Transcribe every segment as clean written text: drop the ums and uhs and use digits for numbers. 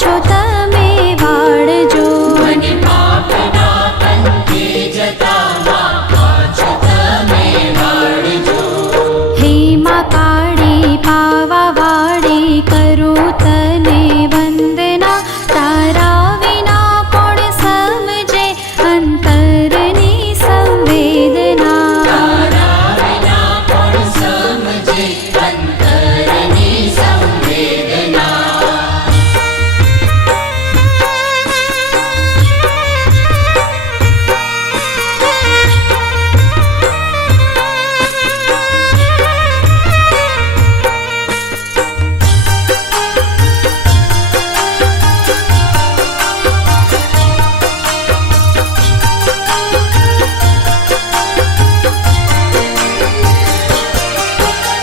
પાછો તમે વાળજો. મને પાપના પંથે જતા માં પાછો તમે વાળજો. હે મા કાળી પાવા વાળી કરું તને વંદના. તારા વિના કોણ સમજે અંતરની સંવેદના. તારા વિના કોણ સમજે અંતરની સંવેદના.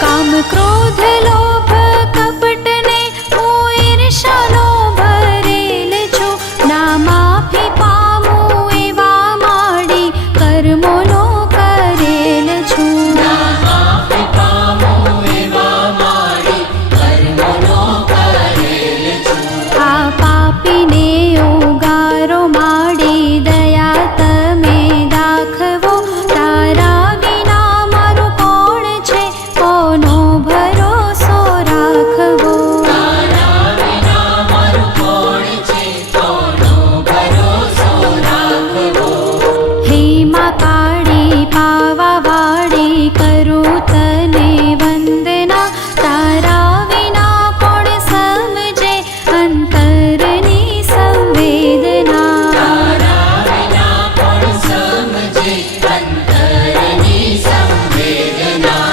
કામ ક્રોધ લોભ કપટને હું ઈર્ષાનો ભરેલ છું. ના માફી પામું એવા માડી કર્મોનો કરેલ છું. ના માફી પામું એવા માડી કર્મોનો કરેલ છું. આ પાપીને ઉગારો માડી દયા તમે દાખવો. તારા વિના મારું કોણ છે કોનો ભરોસો રાખવો. તારા વિના મારું કોણ છે કોનો ભરોસો રાખવો. હે મા કાળી પાવા વાળી કરું તને વંદના. તારા વિના કોણ સમજે અંતરની સંવેદના. તારા વિના કોણ સમજે અંતરની સંવેદના.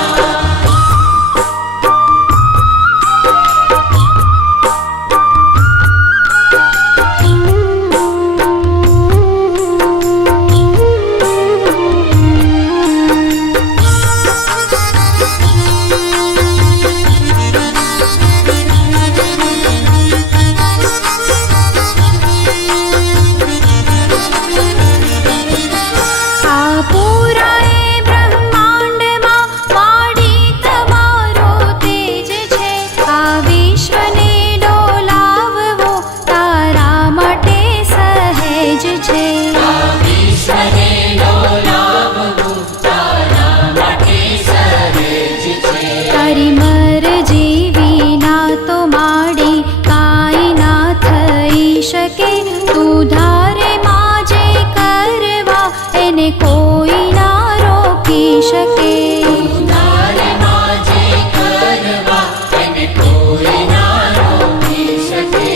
આ પૂરાએ બ્રહ્માંડમાં વાડી તમારો તેજ છે. આ વિશ્વને ડોલાવવો તારા માટે સહેજ છે. આ વિશ્વને ડોલાવવું તારા માટે સહેજ છે. તારી મરજી વિના તો માડી કાંઈ ના થઈ શકે. તું ધારે માં જે કરવા એને કોઈ ના રોકી શકે. તારે માં જે કરવા એને કોઈ ના રોકી શકે.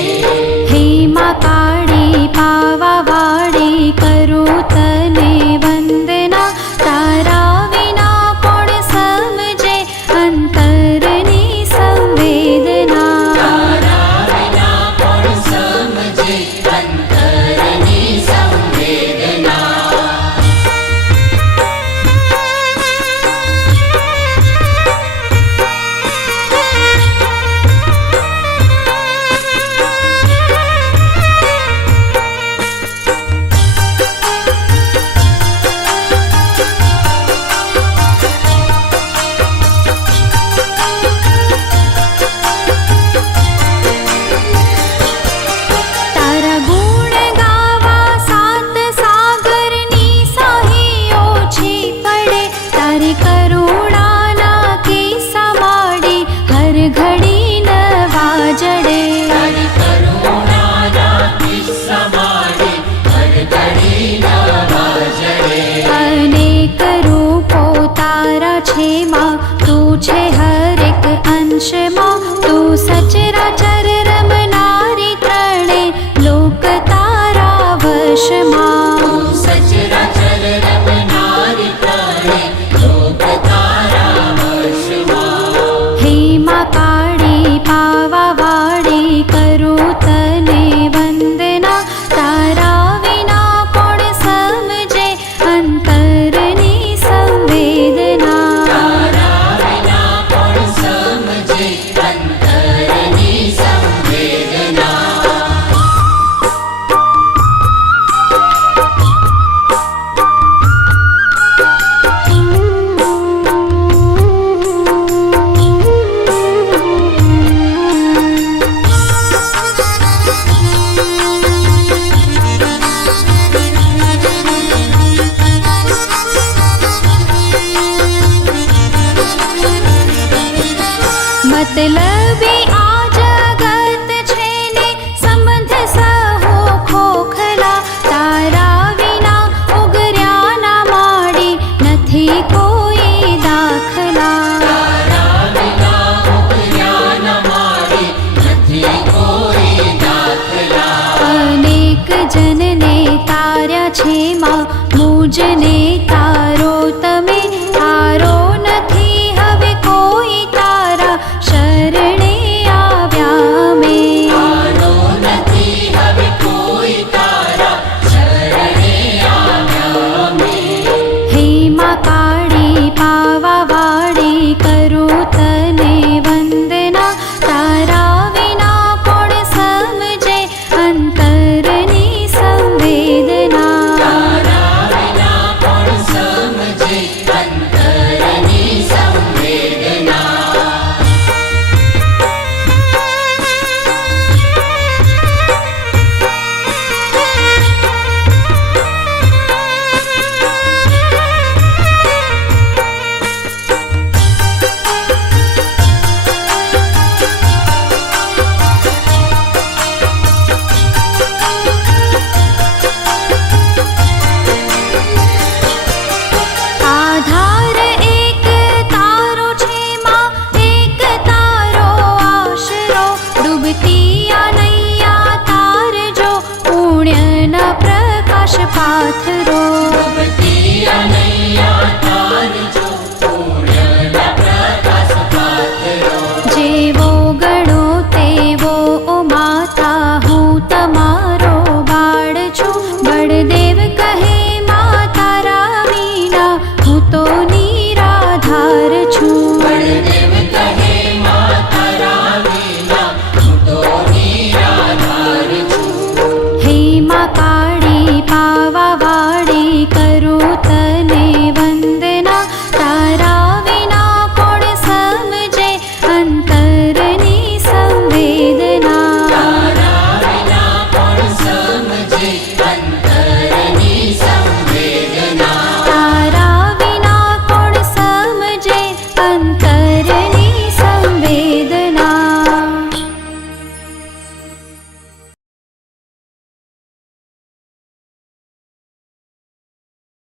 હે મા કાળી પાવા વાળી કરું તને વંદના. તારા વિના કોણ સમજે અંતરની સંવેદના. તારા વિના કોણ સમજે અંતરની સંવેદના. તારા ગુણ ગાવા સાત સાગરની સાહી ઓછી પડે. તારી કરુણાના કિસ્સા માડી હર ઘડી નવા જડે. તારી કરુણાના કિસ્સા માડી હર ઘડી નવા જડે. અનેક રૂપો તારા છે માં. તું છે હરેક અંશમાં. તું સચરાચર રમનારી ત્રણે લોક તારા વશમાં. તું સચરાચર રમનારી ત્રણે લોક તારા વશમાં. હે મા કાળી પાવા વાળી કરું તને વંદના. તારા વિના કોણ સમજે અંતરની સંવેદના. તારા વિના કોણ સમજે અંતરની સંવેદના. मतलबी आ जगत छे ने संबंध सहो खोखला तारा विना उगर्या ना माडी નથી કોઈ દાખલા તારા વિના ઉગર્યા ન માડી નથી કોઈ દાખલા અનેક જનને તાર્યા છે માં મુજને તારો તમે તારો નથી હવે કોઈ તારા શરણે આવ્યા મેં તારો નથી હવે કોઈ તારા શરણે આવ્યા મેં હે માં કાળી પાવા વાળી કરું તને વંદના તારા વિના કોણ સમજે અંતરની સંવેદના તારા વિના કોણ સમજે અંતરની સંવેદના આધાર એક તારો છે માં એક તારો આશરો ડૂબતી આ નૈયા તારજો પુણ્યના પ્રકાશ પાથ